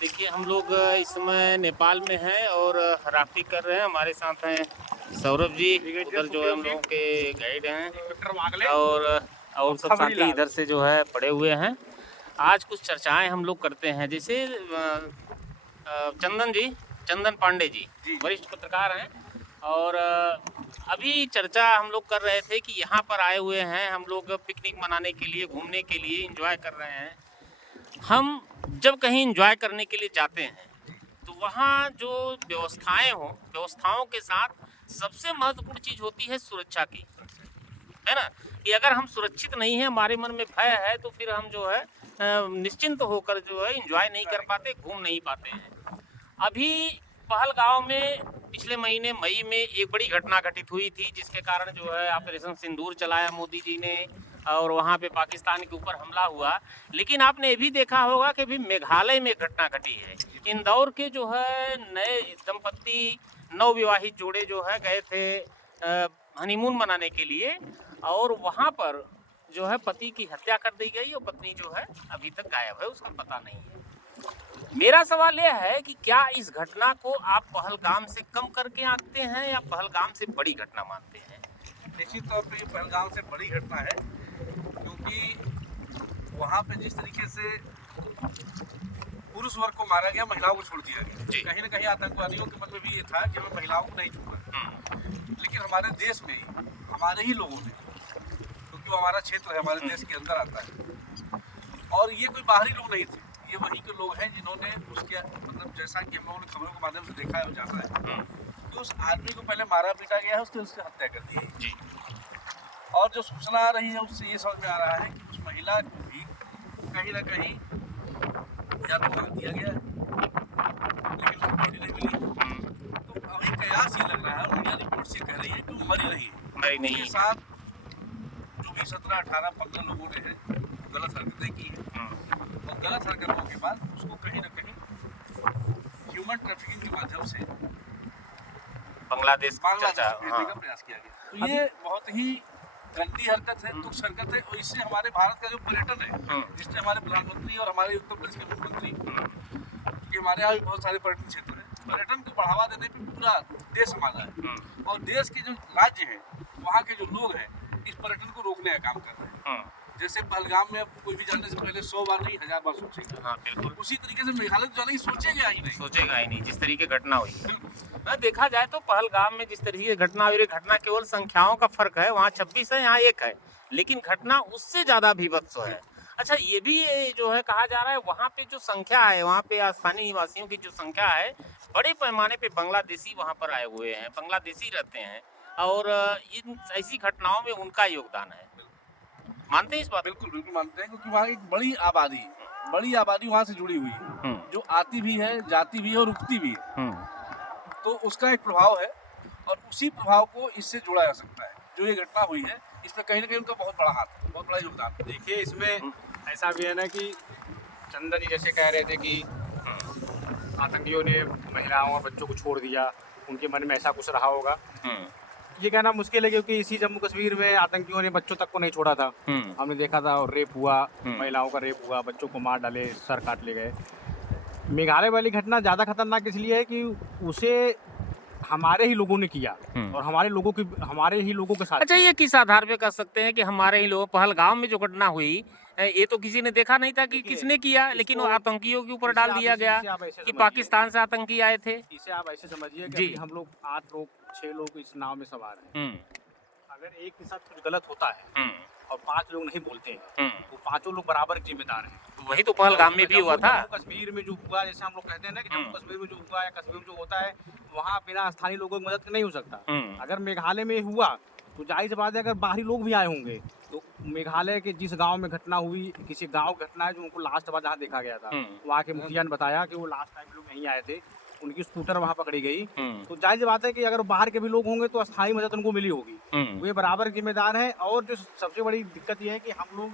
देखिए हम लोग इस समय नेपाल में हैं और राफ्टिंग कर रहे हैं। हमारे साथ हैं सौरभ जी, उधर जो है हम लोगों के गाइड हैं और सब साथी इधर से जो है पड़े हुए हैं। आज कुछ चर्चाएं हम लोग करते हैं, जैसे चंदन पांडे जी वरिष्ठ पत्रकार हैं और अभी चर्चा हम लोग कर रहे थे कि यहाँ पर आए हुए हैं हम लोग पिकनिक मनाने के लिए, घूमने के लिए, एंजॉय कर रहे हैं। हम जब कहीं एंजॉय करने के लिए जाते हैं तो वहाँ जो व्यवस्थाओं के साथ सबसे महत्वपूर्ण चीज़ होती है सुरक्षा की, है ना। कि अगर हम सुरक्षित नहीं हैं, हमारे मन में भय है, तो फिर हम जो है निश्चिंत होकर जो है एंजॉय नहीं कर पाते, घूम नहीं पाते हैं। अभी पहलगांव में पिछले महीने मई में एक बड़ी घटना घटित हुई थी, जिसके कारण जो है ऑपरेशन सिंदूर चलाया मोदी जी ने और वहाँ पे पाकिस्तान के ऊपर हमला हुआ। लेकिन आपने ये भी देखा होगा कि अभी मेघालय में घटना घटी है। इंदौर के जो है नए दंपत्ति, नवविवाहित जोड़े जो है गए थे हनीमून मनाने के लिए और वहाँ पर जो है पति की हत्या कर दी गई और पत्नी जो है अभी तक गायब है, उसका पता नहीं है। मेरा सवाल यह है कि क्या इस घटना को आप पहलगाम से कम करके आंकते हैं या पहलगाम से बड़ी घटना मानते हैं? निश्चित तौर पे ये पहलगाम से बड़ी घटना है, क्योंकि वहाँ पे जिस तरीके से पुरुष वर्ग को मारा गया, महिलाओं को छोड़ दिया गया। कहीं ना कहीं आतंकवादियों के मन में भी ये था कि हमें महिलाओं को नहीं छोड़ा। लेकिन हमारे देश में ही हमारे ही लोगों ने, क्योंकि वो हमारा क्षेत्र है, हमारे देश के अंदर आता है, और ये कोई बाहरी लोग नहीं थे, ये वहीं के लोग हैं जिन्होंने उसके मतलब जैसा कि हम लोगों ने खबरों के माध्यम से देखा है, जाना है कि उस आदमी को पहले मारा पीटा गया है, उसकी हत्या कर दी है। और जो सूचना आ रही है उससे ये समझ में आ रहा है कि उस महिला को भी कहीं ना कहीं या तो मार दिया गया है, लेकिन उसको बॉडी नहीं मिली। तो अभी कयास ये लग रहा है, मीडिया रिपोर्ट से कह रही है कि वो मरी नहीं है। उसके साथ जो भी 17, 18, 15 लोगों ने गलत हरकतें की हैं, और गलत हरकतों के बाद उसको कहीं ना कहीं ह्यूमन ट्रैफिकिंग के माध्यम से बांग्लादेश भेजने का प्रयास किया गया। तो ये बहुत ही गंदी हरकत है, तुच्छ हरकत है, और इससे हमारे भारत का जो पर्यटन है, जिससे हमारे प्रधानमंत्री और हमारे उत्तर प्रदेश के मुख्यमंत्री, क्योंकि हमारे यहाँ भी बहुत सारे पर्यटन क्षेत्र हैं, पर्यटन को बढ़ावा देने पे पूरा देश हमारा है, और देश के जो राज्य हैं, वहाँ के जो लोग हैं, इस पर्यटन को रोकने का काम कर रहे हैं। जैसे पहलगाम में कोई भी जाने से पहले 100 बार नहीं 1000 बार सोचेगा। हाँ बिल्कुल। उसी तरीके से मेघालय जाने की सोचेगा ही नहीं, जिस तरीके घटना हुई। बिल्कुल। देखा जाए तो पहलगाम में जिस तरीके की घटना हुई, घटना केवल संख्याओं का फर्क है, वहाँ 26 है, यहाँ 1 है, लेकिन घटना उससे ज्यादा भीभत्स है। अच्छा, ये भी जो है कहा जा रहा है वहाँ पे जो संख्या है, वहाँ पे स्थानीय निवासियों की जो संख्या है, बड़े पैमाने पे बांग्लादेशी वहाँ पर आए हुए हैं, बांग्लादेशी रहते हैं, और इन ऐसी घटनाओं में उनका योगदान है। मानते हैं इस बात? बिल्कुल बिल्कुल मानते हैं, क्योंकि वहाँ एक बड़ी आबादी वहाँ से जुड़ी हुई है, जो आती भी है, जाती भी है और रुकती भी है। तो उसका एक प्रभाव है, और उसी प्रभाव को इससे जोड़ा जा सकता है। जो ये घटना हुई है, इसमें कहीं ना कहीं उनका बहुत बड़ा हाथ है, बहुत बड़ा योगदान है। देखिए, इसमें ऐसा भी है ना कि चंदन जी जैसे कह रहे थे कि आतंकियों ने महिलाओं और बच्चों को छोड़ दिया, उनके मन में ऐसा कुछ रहा होगा। ये कहना मुश्किल है, क्योंकि इसी जम्मू कश्मीर में आतंकियों ने बच्चों तक को नहीं छोड़ा था। हमने देखा था, रेप हुआ, महिलाओं का रेप हुआ, बच्चों को मार डाले, सर काट ले गए। मेघालय वाली घटना ज़्यादा खतरनाक इसलिए है कि उसे हमारे ही लोगों ने किया, और हमारे ही लोगों के साथ। अच्छा, ये किस आधार पे कर सकते हैं कि हमारे ही लोग? पहलगाम में जो घटना हुई, ये तो किसी ने देखा नहीं था कि किसने किया, लेकिन वो आतंकियों के ऊपर डाल दिया गया कि पाकिस्तान से आतंकी आए थे। इसे आप ऐसे समझिए कि हम लोग 8 लोग 6 लोग इस नाव में सवार हैं। अगर एक के साथ कुछ गलत होता है और 5 लोग नहीं बोलते हैं, तो 5 लोग बराबर जिम्मेदार हैं। वही तो पहलगाम में भी हुआ था। जम्मू कश्मीर में जो हुआ, जैसे हम लोग कहते हैं ना कि जम्मू कश्मीर में जो हुआ या कश्मीर में जो होता है, वहाँ बिना स्थानीय लोगों की मदद नहीं हो सकता। अगर मेघालय में हुआ तो जाहिर सी बात है, अगर बाहरी लोग भी आए होंगे, तो मेघालय के जिस गांव में घटना हुई, किसी गांव की घटना है जो उनको लास्ट बार जहाँ देखा गया था, वहाँ के मुखिया ने बताया कि वो लास्ट टाइम लोग यहीं आए थे, उनकी स्कूटर वहाँ पकड़ी गई। तो जाहिर सी बात है कि अगर बाहर के भी लोग होंगे तो स्थायी मदद उनको मिली होगी, वे बराबर जिम्मेदार हैं। और जो सबसे बड़ी दिक्कत ये है कि हम लोग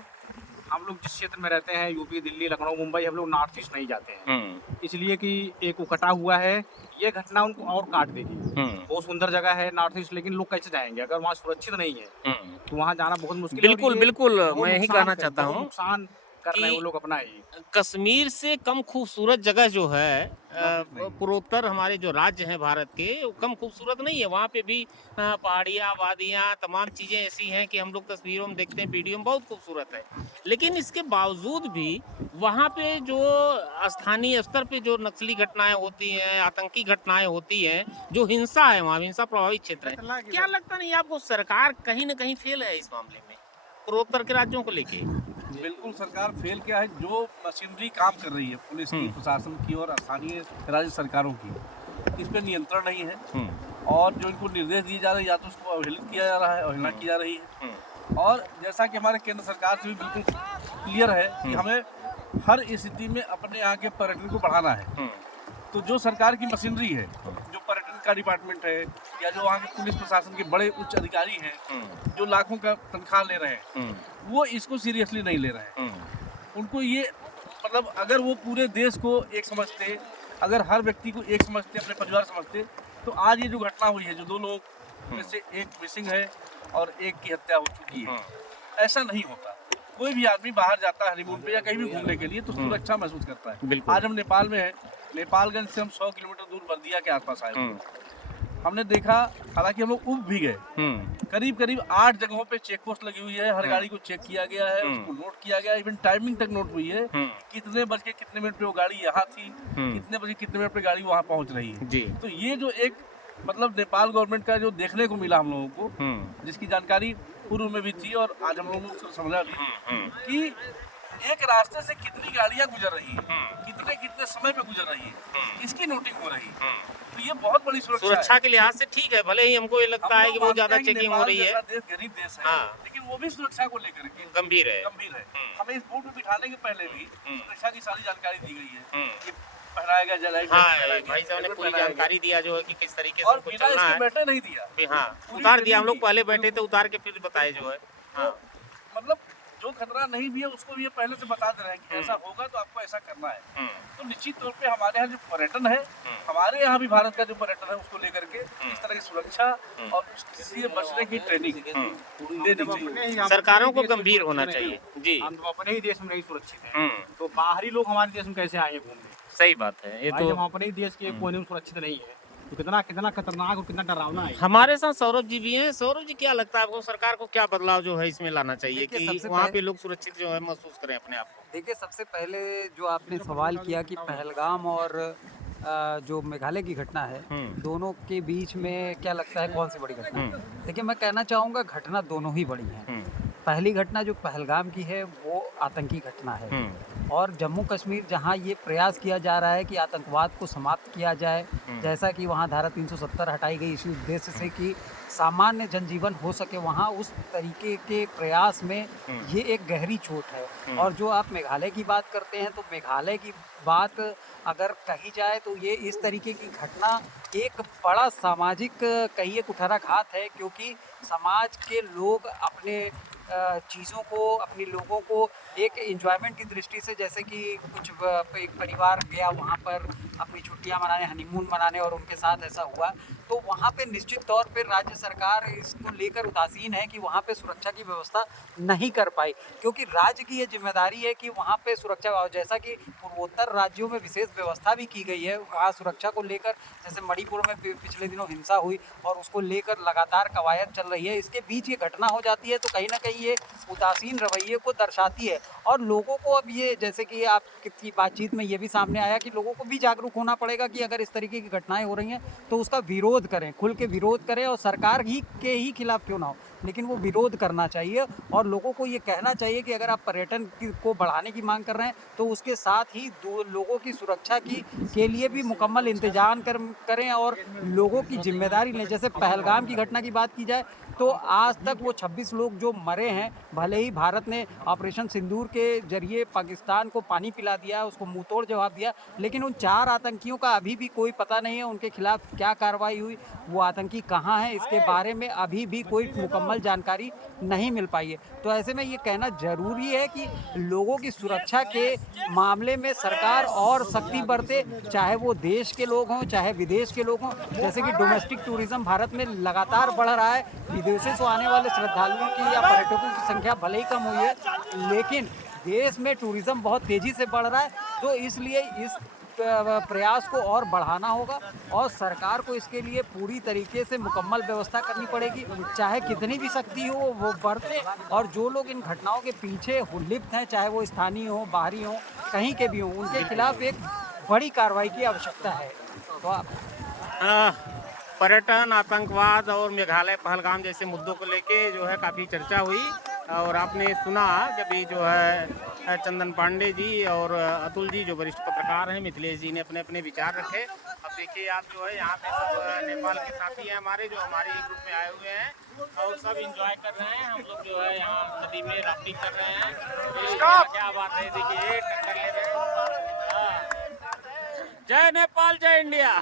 जिस क्षेत्र में रहते हैं, यूपी, दिल्ली, लखनऊ, मुंबई, हम लोग नॉर्थ ईस्ट नहीं जाते हैं, इसलिए कि एक वो कटा हुआ है, ये घटना उनको और काट देगी। बहुत सुंदर जगह है नॉर्थ ईस्ट, लेकिन लोग कैसे जाएंगे अगर वहाँ सुरक्षित नहीं है, तो वहाँ जाना बहुत मुश्किल है। बिल्कुल, मैं यही कहना चाहता हूँ। नुकसान कर रहे हैं कि वो लोग अपना ही। कश्मीर से कम खूबसूरत जगह जो है नहीं। पूर्वोत्तर हमारे जो राज्य हैं भारत के, वो कम खूबसूरत नहीं है। वहाँ पे भी पहाड़ियाँ, वादियाँ, तमाम चीज़ें ऐसी हैं कि हम लोग तस्वीरों में देखते हैं, वीडियो में बहुत खूबसूरत है। लेकिन इसके बावजूद भी वहाँ पे जो स्थानीय स्तर पे जो नक्सली घटनाएं होती हैं, आतंकी घटनाएं होती हैं, जो हिंसा है वहाँ, हिंसा प्रभावित क्षेत्र है, क्या लगता नहीं आपको सरकार कहीं न कहीं फेल है इस मामले में, पूर्वोत्तर के राज्यों को लेके? बिल्कुल सरकार फेल क्या है, जो मशीनरी काम कर रही है पुलिस की, प्रशासन की और स्थानीय राज्य सरकारों की, इस पे नियंत्रण नहीं है। और जो इनको निर्देश दिए जा रहे हैं, या तो उसको अवहेलित किया जा रहा है, अवहेलना की जा रही है। और जैसा कि हमारे केंद्र सरकार से भी बिल्कुल क्लियर है कि हमें हर स्थिति में अपने यहाँ के पर्यटन को बढ़ाना है। तो जो सरकार की मशीनरी है, जो पर्यटन का डिपार्टमेंट है, या जो वहाँ के पुलिस प्रशासन के बड़े उच्च अधिकारी हैं, जो लाखों का तनख्वाह ले रहे हैं, वो इसको सीरियसली नहीं ले रहे हैं। उनको ये मतलब, अगर वो पूरे देश को एक समझते, अगर हर व्यक्ति को एक समझते, अपने परिवार समझते, तो आज ये जो घटना हुई है, जो 2 लोग में से एक मिसिंग है और एक की हत्या हो चुकी है, ऐसा नहीं होता। कोई भी आदमी बाहर जाता है हनीमून पे या कहीं भी घूमने के लिए, तो सुरक्षा महसूस करता है। आज हम नेपाल में हैं, नेपालगंज से हम 100 किलोमीटर दूर बर्दिया के आसपास आए हुए। हमने देखा, हालांकि हम लोग उब भी गए, करीब करीब 8 जगहों पे चेक पोस्ट लगी हुई है, हर गाड़ी को चेक किया गया है, उसको नोट किया गया, इवन टाइमिंग तक नोट हुई है, कितने बज के कितने मिनट पे वो गाड़ी यहाँ थी, कितने बजे कितने मिनट पे गाड़ी वहाँ पहुँच रही है। तो ये जो एक मतलब नेपाल गवर्नमेंट का जो देखने को मिला हम लोगों को, जिसकी जानकारी पूर्व में भी थी और आज हम लोगों को समझा भी कि एक रास्ते से कितनी गाड़ियां गुजर रही हैं, कितने समय पे गुजर रही है, इसकी नोटिंग हो रही है। तो ये बहुत बड़ी सुरक्षा के लिहाज से ठीक है, भले ही हमको ये लगता है कि बहुत ज्यादा चेकिंग हो रही है, देश गरीब देश है, हाँ। लेकिन वो भी सुरक्षा को लेकर के गंभीर है। हमें इस बोट में बिठाने के पहले भी सुरक्षा की सारी जानकारी दी गई है कि पहनाया गया जलाई, हाँ, भाई साहब ने पूरी जानकारी दिया जो है कि किस तरीके से और उनको बिना चलना इसके है। बैठे नहीं दिया, हाँ, उतार दिया, हम लोग पहले बैठे थे, उतार के फिर बताए जो है। हाँ, मतलब जो खतरा नहीं भी है उसको भी ये पहले से बता दे रहे हैं कि ऐसा होगा तो आपको ऐसा करना है। तो निश्चित तौर पे हमारे यहाँ जो पर्यटन है, हमारे यहाँ भी भारत का जो पर्यटन है, उसको लेकर के इस तरह की सुरक्षा और उससे बचने की ट्रेनिंग देनी चाहिए। सरकारों को गंभीर होना चाहिए। जी, हम तो अपने ही देश में नहीं सुरक्षित हैं, तो बाहरी लोग हमारे देश में कैसे आए घूमने? सही बात है। ये भाई, तो जब हम अपने ही देश के कोने में सुरक्षित नहीं है, तो कितना खतरनाक और कितना डरावना है। हमारे साथ सौरभ जी भी हैं। सौरभ जी, क्या लगता है आपको, सरकार को क्या बदलाव जो है इसमें लाना चाहिए कि वहाँ पे लोग सुरक्षित जो है महसूस करें अपने आप को? देखिए, सबसे पहले जो आपने सवाल किया कि पहलगाम और जो मेघालय की घटना है, दोनों के बीच में क्या लगता है कौन सी बड़ी घटना है? देखिए, मैं कहना चाहूँगा घटना दोनों ही बड़ी हैं। पहली घटना जो पहलगाम की है वो आतंकी घटना है, और जम्मू कश्मीर जहां ये प्रयास किया जा रहा है कि आतंकवाद को समाप्त किया जाए, जैसा कि वहां धारा 370 हटाई गई इसी उद्देश्य से कि सामान्य जनजीवन हो सके, वहां उस तरीके के प्रयास में ये एक गहरी चोट है। और जो आप मेघालय की बात करते हैं, तो मेघालय की बात अगर कही जाए तो ये इस तरीके की घटना एक बड़ा सामाजिक कहिए कुठाराघात है, क्योंकि समाज के लोग अपने चीज़ों को, अपने लोगों को एक एंजॉयमेंट की दृष्टि से, जैसे कि कुछ एक परिवार गया वहाँ पर अपनी छुट्टियाँ मनाने, हनीमून मनाने, और उनके साथ ऐसा हुआ, तो वहाँ पे निश्चित तौर पे राज्य सरकार इसको लेकर उदासीन है कि वहाँ पे सुरक्षा की व्यवस्था नहीं कर पाई, क्योंकि राज्य की ये जिम्मेदारी है कि वहाँ पे सुरक्षा, जैसा कि पूर्वोत्तर राज्यों में विशेष व्यवस्था भी की गई है वहाँ सुरक्षा को लेकर, जैसे मणिपुर में पिछले दिनों हिंसा हुई और उसको लेकर लगातार कवायद चल रही है, इसके बीच ये घटना हो जाती है, तो कहीं ना कहीं ये उदासीन रवैये को दर्शाती है। और लोगों को अब ये, जैसे कि आपकी बातचीत में ये भी सामने आया कि लोगों को भी जागरूक होना पड़ेगा कि अगर इस तरीके की घटनाएं हो रही हैं तो उसका विरोध करें, खुल के विरोध करें, और सरकार के ही खिलाफ क्यों ना हो, लेकिन वो विरोध करना चाहिए। और लोगों को ये कहना चाहिए कि अगर आप पर्यटन को बढ़ाने की मांग कर रहे हैं तो उसके साथ ही लोगों की सुरक्षा के लिए भी मुकम्मल इंतजाम करें और लोगों की जिम्मेदारी लें। जैसे पहलगाम की घटना की बात की जाए तो आज तक वो 26 लोग जो मरे हैं, भले ही भारत ने ऑपरेशन सिंदूर के जरिए पाकिस्तान को पानी पिला दिया, उसको मुंहतोड़ जवाब दिया, लेकिन उन 4 आतंकियों का अभी भी कोई पता नहीं है, उनके खिलाफ क्या कार्रवाई हुई, वो आतंकी कहाँ हैं, इसके बारे में अभी भी कोई मुकम्मल जानकारी नहीं मिल पाई है। तो ऐसे में ये कहना जरूरी है कि लोगों की सुरक्षा के मामले में सरकार और सख्ती बरते, चाहे वो देश के लोग हों चाहे विदेश के लोग हों। जैसे कि डोमेस्टिक टूरिज्म भारत में लगातार बढ़ रहा है, विदेशों से आने वाले श्रद्धालुओं की या पर्यटकों की संख्या भले ही कम हुई है, लेकिन देश में टूरिज्म बहुत तेजी से बढ़ रहा है, तो इसलिए इस प्रयास को और बढ़ाना होगा और सरकार को इसके लिए पूरी तरीके से मुकम्मल व्यवस्था करनी पड़ेगी। चाहे कितनी भी शक्ति हो वो बरते, और जो लोग इन घटनाओं के पीछे लिप्त हैं, चाहे वो स्थानीय हो, बाहरी हो, कहीं के भी हो, उनके खिलाफ एक बड़ी कार्रवाई की आवश्यकता है। तो आप पर्यटन, आतंकवाद और मेघालय पहलगाम जैसे मुद्दों को लेके जो है काफ़ी चर्चा हुई, और आपने सुना कि भी जो है चंदन पांडे जी और अतुल जी जो वरिष्ठ पत्रकार हैं, मिथिलेश जी ने अपने अपने विचार रखे। अब देखिए आप जो है यहाँ पे सब नेपाल के साथी हैं हमारे, जो हमारे ग्रुप में आए हुए हैं और सब एंजॉय कर रहे हैं। हम लोग जो है यहाँ नदी में राफ्टिंग कर रहे हैं। क्या बात है, देखिए टक्कर ले रहे हैं। जय नेपाल, जय इंडिया।